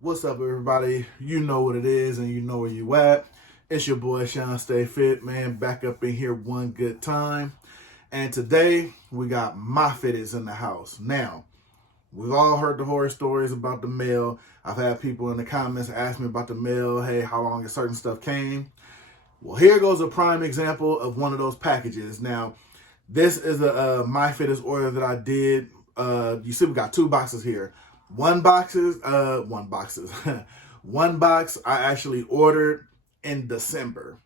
What's up, everybody? You know what it is and you know where you at. It's your boy Shawn.Stay.Fitted, man, back up in here one good time. And today we got myfitteds in the house. Now, we've all heard the horror stories about the mail. I've had people in the comments ask me about the mail. Hey, how long a certain stuff came? Well, here goes a prime example of one of those packages. Now, this is a myfitteds order that I did. You see, we got two boxes here. One box I actually ordered in December.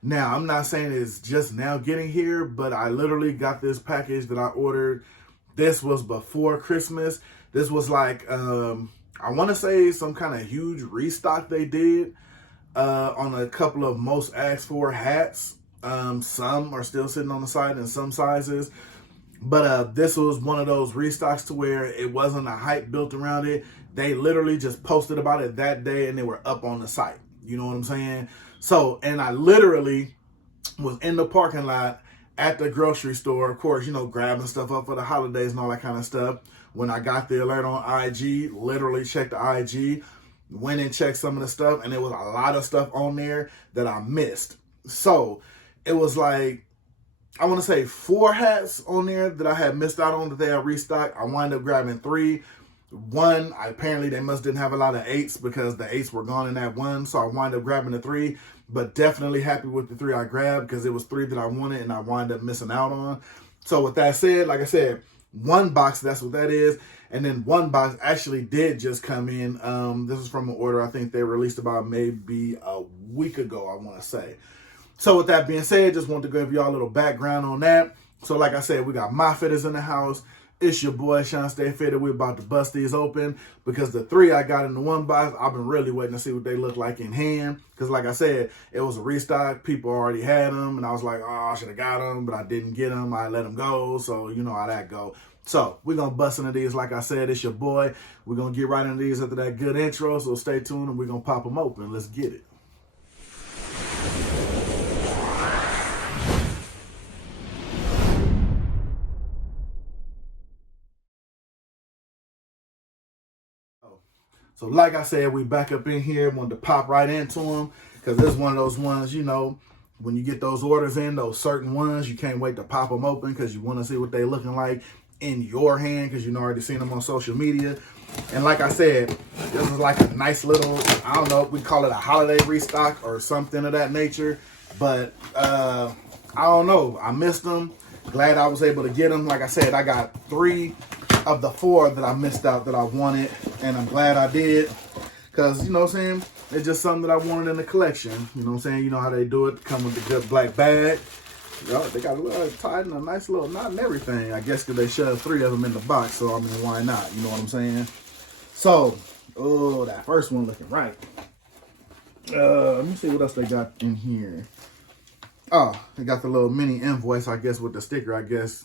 Now, I'm not saying it's just now getting here, but I literally got this package that I ordered. This was before Christmas. This was like, I want to say some kind of huge restock they did on a couple of most asked for hats. Some are still sitting on the side in some sizes. But this was one of those restocks to where it wasn't a hype built around it. They literally just posted about it that day and they were up on the site. You know what I'm saying? So, and I literally was in the parking lot at the grocery store, of course, you know, grabbing stuff up for the holidays and all that kind of stuff. When I got the alert on IG, literally checked the IG, went and checked some of the stuff, and there was a lot of stuff on there that I missed. So it was like, I want to say 4 hats on there that I had missed out on that they had restocked. I wound up grabbing 3. One, apparently they must didn't have a lot of 8s because the 8s were gone in that one. So I wound up grabbing the 3, but definitely happy with the 3 I grabbed because it was 3 that I wanted and I wound up missing out on. So with that said, like I said, one box, that's what that is. And then one box actually did just come in. This is from an order I think they released about maybe a week ago, I want to say. So with that being said, just want to give y'all a little background on that. So like I said, we got myfitteds in the house. It's your boy Shawn.Stay.Fitted. We're about to bust these open because the 3 I got in the one box, I've been really waiting to see what they look like in hand. Because like I said, it was a restock. People already had them. And I was like, oh, I should have got them, but I didn't get them. I let them go. So you know how that go. So we're going to bust into these. Like I said, it's your boy. We're going to get right into these after that good intro. So stay tuned and we're going to pop them open. Let's get it. So like I said, we back up in here, wanted to pop right into them because this is one of those ones, you know, when you get those orders in, those certain ones, you can't wait to pop them open because you want to see what they looking like in your hand because you've already seen them on social media. And like I said, this is like a nice little, I don't know, we call it a holiday restock or something of that nature. But I don't know, I missed them. Glad I was able to get them. Like I said, I got 3 of the 4 that I missed out that I wanted, and I'm glad I did because, you know what I'm saying, it's just something that I wanted in the collection. You know what I'm saying? You know how they do it, come with the good black bag. You know, they got a little tied in a nice little knot and everything, I guess, because they shoved 3 of them in the box, so I mean, why not? You know what I'm saying? So, oh, that first one looking right. Let me see what else they got in here. Oh, they got the little mini invoice, I guess, with the sticker, I guess,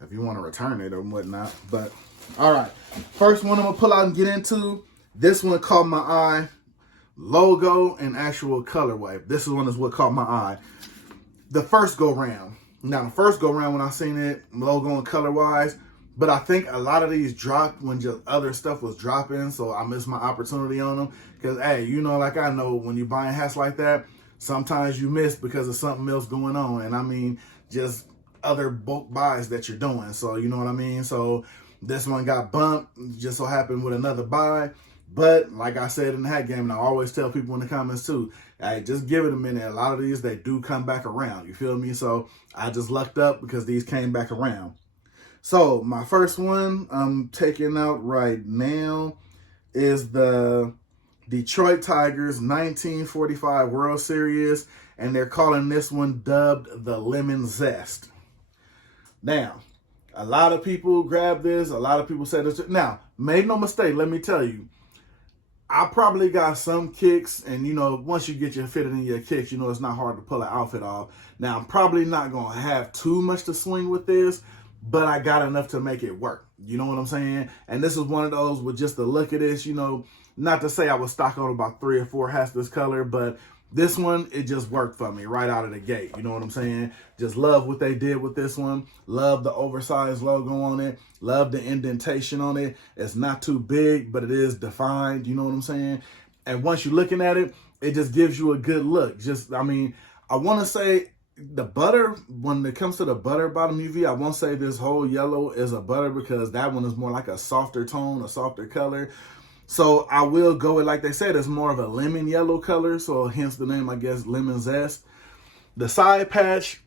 if you want to return it or whatnot. But all right, first one I'm gonna pull out and get into. This one caught my eye. Logo and actual colorway. This one is what caught my eye. The first go round. Now the first go round when I seen it, logo and color wise, but I think a lot of these dropped when just other stuff was dropping, so I missed my opportunity on them. Because hey, you know, like I know when you're buying hats like that, sometimes you miss because of something else going on, and I mean just other bulk buys that you're doing. So you know what I mean? So this one got bumped, just so happened with another buy. But like I said in the hat game, and I always tell people in the comments too, hey, just give it a minute. A lot of these, they do come back around. You feel me? So I just lucked up because these came back around. So my first one I'm taking out right now is the Detroit Tigers 1945 World Series, and they're calling this one dubbed the Lemon Zest. Now, a lot of people grab this. A lot of people say this. Now, make no mistake, let me tell you, I probably got some kicks, and you know, once you get your fitted in your kicks, you know, it's not hard to pull an outfit off. Now, I'm probably not going to have too much to swing with this, but I got enough to make it work. You know what I'm saying? And this is one of those with just the look of this, you know, Not to say I would stock on about 3 or 4 hats this color, but this one, it just worked for me right out of the gate. You know what I'm saying? Just love what they did with this one. Love the oversized logo on it. Love the indentation on it. It's not too big, but it is defined. You know what I'm saying? And once you're looking at it, it just gives you a good look. I want to say the butter, when it comes to the butter bottom UV, I won't say this whole yellow is a butter because that one is more like a softer tone, a softer color. So I will go with, like they said, it's more of a lemon yellow color. So hence the name, I guess, lemon zest. The side patch,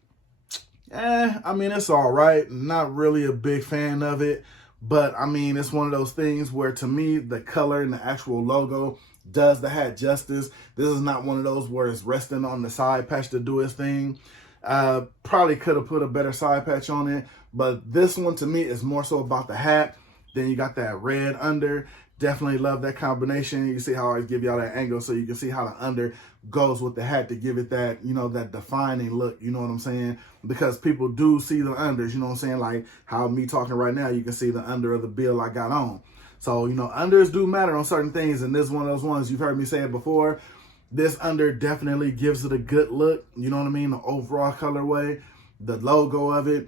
it's all right. Not really a big fan of it. But it's one of those things where to me, the color and the actual logo does the hat justice. This is not one of those where it's resting on the side patch to do its thing. Probably could have put a better side patch on it. But this one to me is more so about the hat. Then you got that red under. Definitely love that combination. You see how I give y'all that angle so you can see how the under goes with the hat to give it that, that defining look, you know what I'm saying? Because people do see the unders, you know what I'm saying? Like how me talking right now, you can see the under of the bill I got on. So, unders do matter on certain things, and this is one of those ones, you've heard me say it before. This under definitely gives it a good look, you know what I mean? The overall colorway, the logo of it.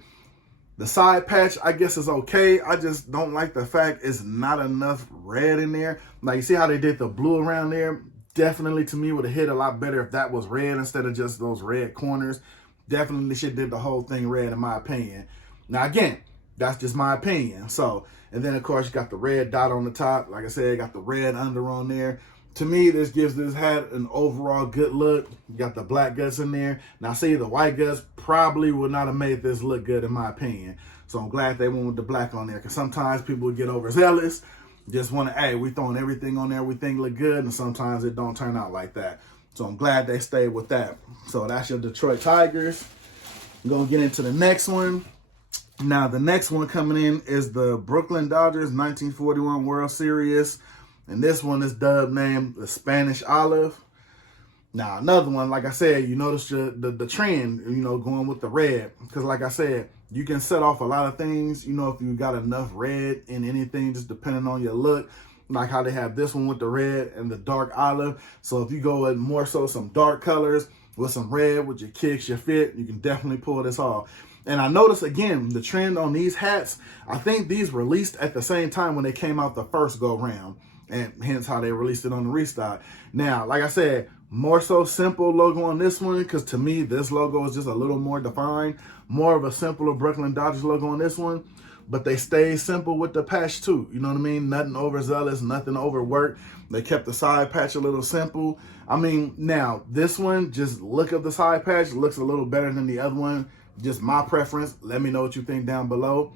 The side patch, I guess, is okay. I just don't like the fact it's not enough red in there. Like, you see how they did the blue around there? Definitely, to me, would have hit a lot better if that was red instead of just those red corners. Definitely should did the whole thing red, in my opinion. Now, again, that's just my opinion. So, and then, of course, you got the red dot on the top. Like I said, got the red under on there. To me, this gives this hat an overall good look. You got the black guts in there. Now, see, the white guts probably would not have made this look good, in my opinion. So I'm glad they went with the black on there, because sometimes people would get overzealous. Just want to, hey, we throwing everything on there we think look good, and sometimes it don't turn out like that. So I'm glad they stayed with that. So that's your Detroit Tigers. I'm going to get into the next one. Now, the next one coming in is the Brooklyn Dodgers 1941 World Series. And this one is dubbed named the Spanish Olive. Now, another one, like I said, you notice the trend, going with the red. Because like I said, you can set off a lot of things, if you got enough red in anything, just depending on your look. Like how they have this one with the red and the dark olive. So if you go with more so some dark colors with some red with your kicks, your fit, you can definitely pull this off. And I noticed, again, the trend on these hats, I think these released at the same time when they came out the first go-round. And hence how they released it on the Restock. Now, like I said, more so simple logo on this one, because to me, this logo is just a little more defined. More of a simpler Brooklyn Dodgers logo on this one. But they stayed simple with the patch too. You know what I mean? Nothing overzealous, nothing overworked. They kept the side patch a little simple. Now, this one, just look at the side patch, looks a little better than the other one. Just my preference. Let me know what you think down below.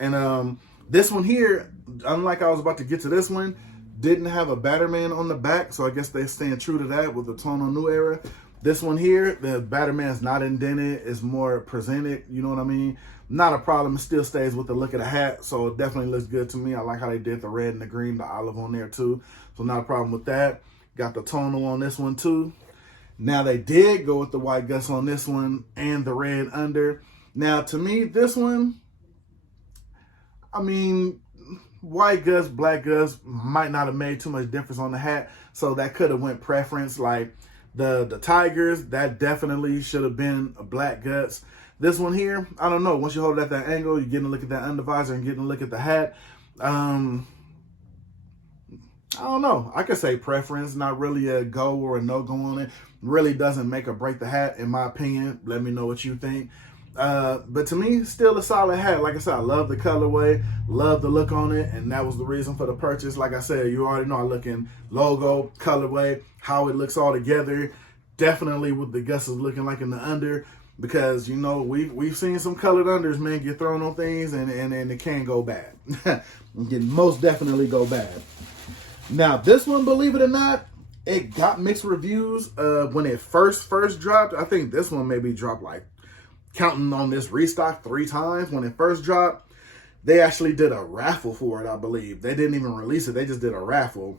And this one here, unlike I was about to get to this one, didn't have a Batterman on the back, so I guess they're staying true to that with the Tono New Era. This one here, the Batterman's not indented, it's more presented, you know what I mean? Not a problem, it still stays with the look of the hat, so it definitely looks good to me. I like how they did the red and the green, the olive on there too, so not a problem with that. Got the Tono on this one too. Now they did go with the white guts on this one and the red under. Now to me, this one, white guts, black guts might not have made too much difference on the hat, so that could have went preference. Like the Tigers, that definitely should have been a black guts. This one here, I don't know. Once you hold it at that angle, you're getting a look at that under visor and getting a look at the hat. I don't know. I could say preference, not really a go or a no-go on it. Really doesn't make or break the hat, in my opinion. Let me know what you think. But to me, still a solid hat. Like I said, I love the colorway, love the look on it, and that was the reason for the purchase. Like I said, you already know I look in logo, colorway, how it looks all together. Definitely with the guts looking like in the under, because we've seen some colored unders, man, get thrown on things and it can go bad. It can most definitely go bad. Now this one, believe it or not, it got mixed reviews when it first dropped. I think this one maybe dropped, like, counting on this Restock 3 times. When it first dropped, they actually did a raffle for it, I believe. They didn't even release it. They just did a raffle.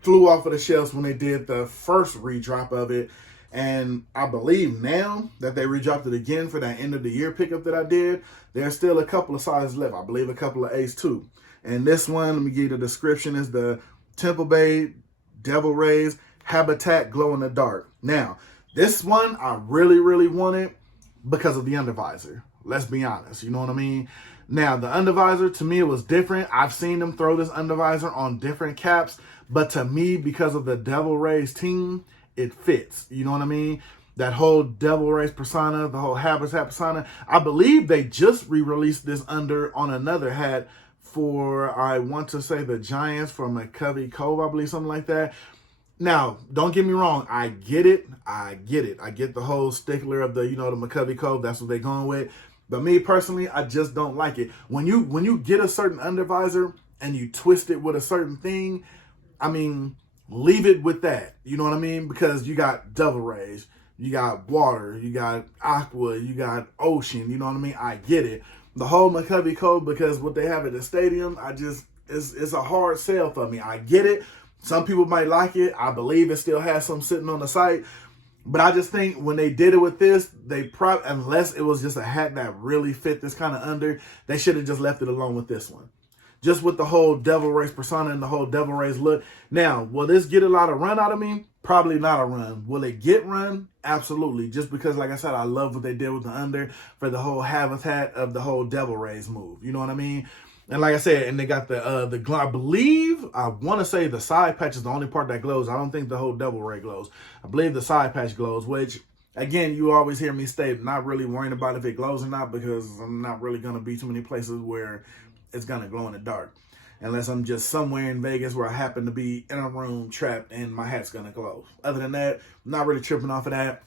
Flew off of the shelves when they did the first redrop of it. And I believe now that they redropped it again for that end of the year pickup that I did, there's still a couple of sizes left. I believe a couple of A's too. And this one, let me give you the description, is the Temple Bay Devil Rays Habitat Glow in the Dark. Now, this one I really wanted because of the undervisor. Let's be honest, you know what I mean? Now, the undervisor, to me, it was different. I've seen them throw this undervisor on different caps, but to me, because of the Devil Rays team, it fits. You know what I mean? That whole Devil Rays persona, the whole Habitat persona. I believe they just re-released this under on another hat for, I want to say, the Giants from McCovey Cove, I believe, something like that. Now, don't get me wrong. I get it. I get the whole stickler of the, the McCovey Cove. That's what they're going with. But me personally, I just don't like it. When you get a certain undervisor and you twist it with a certain thing, I mean, leave it with that. You know what I mean? Because you got Devil Rays, you got water, you got aqua, you got ocean. You know what I mean? I get it. The whole McCovey Cove, because what they have at the stadium, it's a hard sell for me. I get it. Some people might like it. I believe it still has some sitting on the site. But I just think when they did it with this, they probably, unless it was just a hat that really fit this kind of under, they should have just left it alone with this one. Just with the whole Devil Rays persona and the whole Devil Rays look. Now, will this get a lot of run out of me? Probably not a run. Will it get run? Absolutely. Just because, like I said, I love what they did with the under for the whole habitat of the whole Devil Rays move. You know what I mean? And like I said, and they got the glow. I believe, I want to say the side patch is the only part that glows. I don't think the whole Devil Ray glows. I believe the side patch glows, which, again, you always hear me state, not really worrying about if it glows or not, because I'm not really going to be too many places where it's going to glow in the dark. Unless I'm just somewhere in Vegas where I happen to be in a room trapped and my hat's going to glow. Other than that, I'm not really tripping off of that.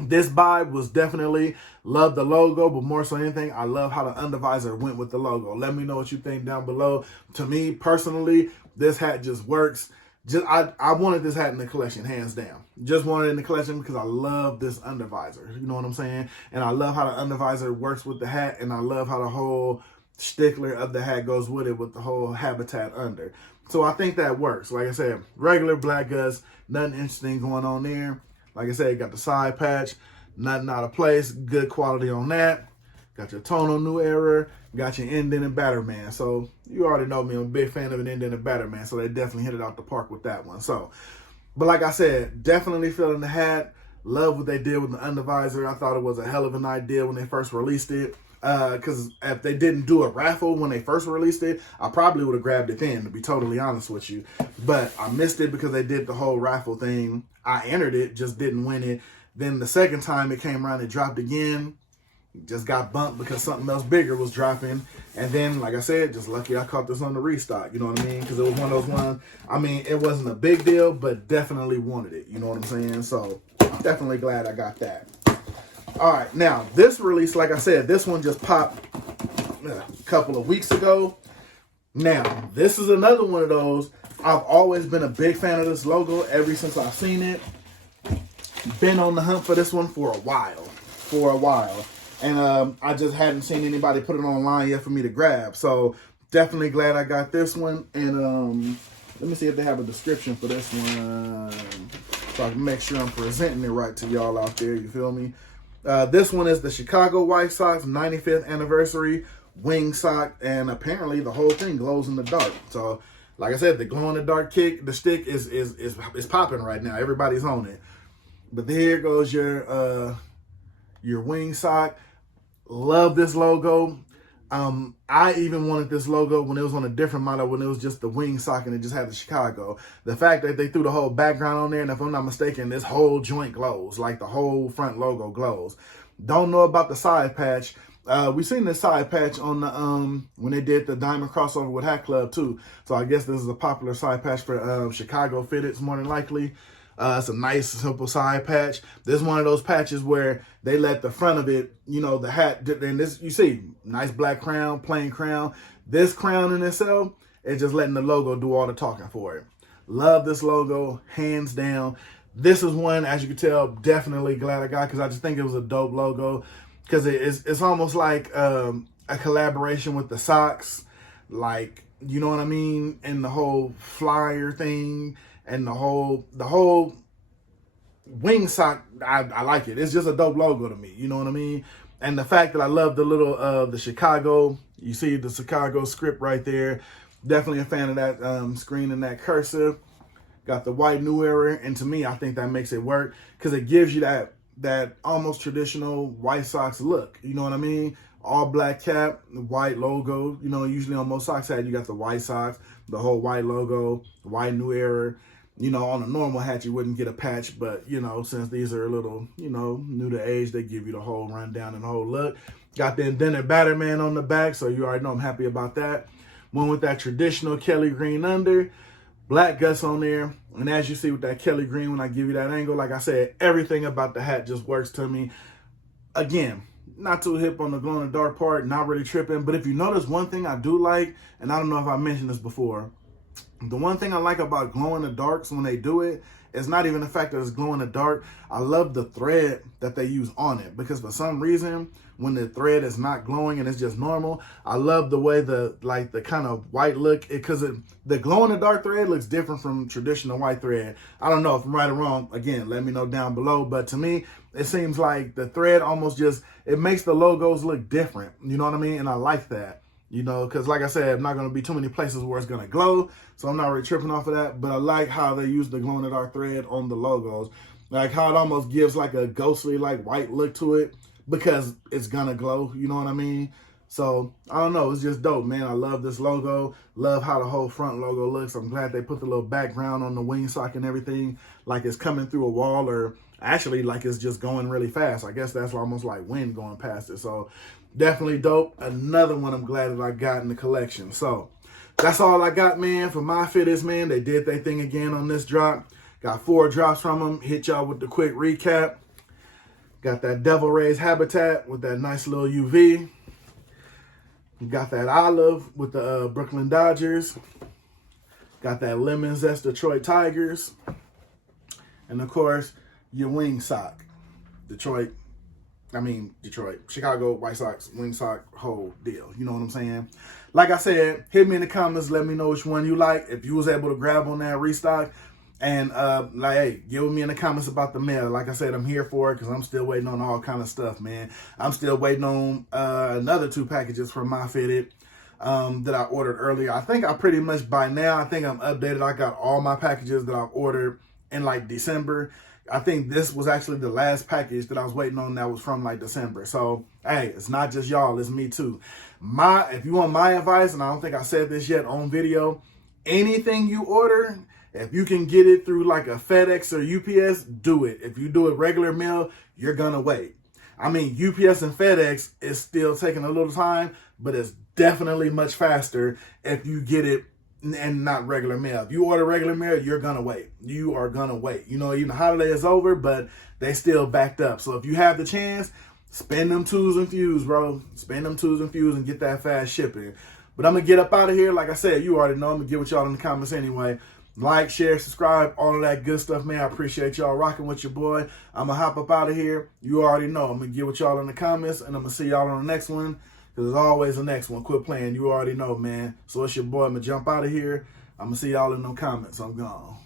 This buy was definitely, love the logo, but more so anything, I love how the undervisor went with the logo. Let me know what you think down below. To me, personally, this hat just works. I wanted this hat in the collection, hands down. Just wanted it in the collection because I love this undervisor. You know what I'm saying? And I love how the undervisor works with the hat, and I love how the whole stickler of the hat goes with it with the whole habitat under. So I think that works. Like I said, regular black guts, nothing interesting going on there. Like I said, got the side patch, nothing out of place, good quality on that. Got your tonal new era, got your indent and Batterman. So you already know me, I'm a big fan of an indent and Batterman, so they definitely hit it out the park with that one. So, but like I said, definitely feeling the hat. Love what they did with the undervisor. I thought it was a hell of an idea when they first released it. Because if they didn't do a raffle when they first released it, I probably would have grabbed it then, to be totally honest with you. But I missed it because they did the whole raffle thing. I entered it, just didn't win it. Then the second time it came around, it dropped again. Just got bumped because something else bigger was dropping. And then, like I said, just lucky I caught this on the restock. You know what I mean? Because it was one of those ones, I mean, it wasn't a big deal, but definitely wanted it. You know what I'm saying? So, definitely glad I got that. All right, now, this release, like I said, this one just popped a couple of weeks ago. Now, this is another one of those. I've always been a big fan of this logo ever since I've seen it. Been on the hunt for this one for a while. And I just hadn't seen anybody put it online yet for me to grab. So, definitely glad I got this one. And let me see if they have a description for this one, so I can make sure I'm presenting it right to y'all out there. You feel me? This one is the Chicago White Sox 95th anniversary wing sock, and apparently the whole thing glows in the dark. So, like I said, the glow in the dark kick, the stick is popping right now. Everybody's on it. But here goes your wing sock. Love this logo. I even wanted this logo when it was on a different model, when it was just the wing sock and it just had the Chicago. The fact that they threw the whole background on there, and if I'm not mistaken, this whole joint glows, like the whole front logo glows. Don't know about the side patch. We seen this side patch on the when they did the Diamond crossover with Hat Club too. So I guess this is a popular side patch for Chicago fitteds, more than likely. It's a nice, simple side patch. This is one of those patches where they let the front of it, you know, the hat, and this, you see, nice black crown, plain crown. This crown in itself is just letting the logo do all the talking for it. Love this logo, hands down. This is one, as you can tell, definitely glad I got, because I just think it was a dope logo, because it's almost like a collaboration with the socks, like, you know what I mean, and the whole flyer thing. And the whole wing sock, I like it. It's just a dope logo to me. You know what I mean? And the fact that I love the little, the Chicago, you see the Chicago script right there. Definitely a fan of that screen and that cursive. Got the white New Era, and to me, I think that makes it work because it gives you that almost traditional White Sox look. You know what I mean? All black cap, white logo. You know, usually on most Sox hats, you got the White Sox, the whole white logo, white New Era. You know, on a normal hat, you wouldn't get a patch, but, you know, since these are a little, you know, new to age, they give you the whole rundown and the whole look. Got the indented Batterman on the back, so you already know I'm happy about that. Went with that traditional Kelly green under. Black guts on there, and as you see with that Kelly green, when I give you that angle, like I said, everything about the hat just works to me. Again, not too hip on the glow in the dark part, not really tripping, but if you notice one thing I do like, and I don't know if I mentioned this before, the one thing I like about glow in the darks when they do it, it's not even the fact that it's glow in the dark. I love the thread that they use on it, because for some reason, when the thread is not glowing and it's just normal, I love the way the kind of white look, because the glow in the dark thread looks different from traditional white thread. I don't know if I'm right or wrong. Again, let me know down below. But to me, it seems like the thread almost it makes the logos look different. You know what I mean? And I like that. You know, because like I said, I'm not going to be too many places where it's going to glow, so I'm not really tripping off of that. But I like how they use the glow in the dark thread on the logos, like how it almost gives like a ghostly like white look to it because it's going to glow. You know what I mean? So I don't know, it's just dope, man. I love this logo, love how the whole front logo looks. I'm glad they put the little background on the wing sock and everything, like it's coming through a wall, or actually like it's just going really fast. I guess that's almost like wind going past it. So definitely dope. Another one I'm glad that I got in the collection. So that's all I got, man, for myfitteds, man. They did their thing again on this drop. Got 4 drops from them. Hit y'all with the quick recap. Got that Devil Rays Habitat with that nice little UV. You got that Olive with the Brooklyn Dodgers. Got that Lemon Zest Detroit Tigers. And of course, your wing sock. Detroit, Chicago White Sox, wing sock, whole deal. You know what I'm saying? Like I said, hit me in the comments. Let me know which one you like. If you was able to grab on that restock. And, hey, give me in the comments about the mail. Like I said, I'm here for it because I'm still waiting on all kind of stuff, man. I'm still waiting on another 2 packages from myfitted that I ordered earlier. I think I pretty much by now, I think I'm updated. I got all my packages that I've ordered in like December. I think this was actually the last package that I was waiting on that was from like December. So, hey, it's not just y'all, it's me too. If you want my advice, and I don't think I said this yet on video, anything you order, if you can get it through like a FedEx or UPS, do it. If you do it regular mail, you're gonna wait. I mean, UPS and FedEx is still taking a little time, but it's definitely much faster if you get it and not regular mail. If you order regular mail, you're gonna wait. You are gonna wait. You know, even the holiday is over, but they still backed up. So if you have the chance, spend them twos and fews, bro. Spend them twos and fews and get that fast shipping. But I'm gonna get up out of here. Like I said, you already know. I'm gonna get with y'all in the comments anyway. Like, share, subscribe, all of that good stuff, man. I appreciate y'all rocking with your boy. I'm going to hop up out of here. You already know. I'm going to get with y'all in the comments, and I'm going to see y'all on the next one, because there's always the next one. Quit playing. You already know, man. So it's your boy. I'm going to jump out of here. I'm going to see y'all in the comments. I'm gone.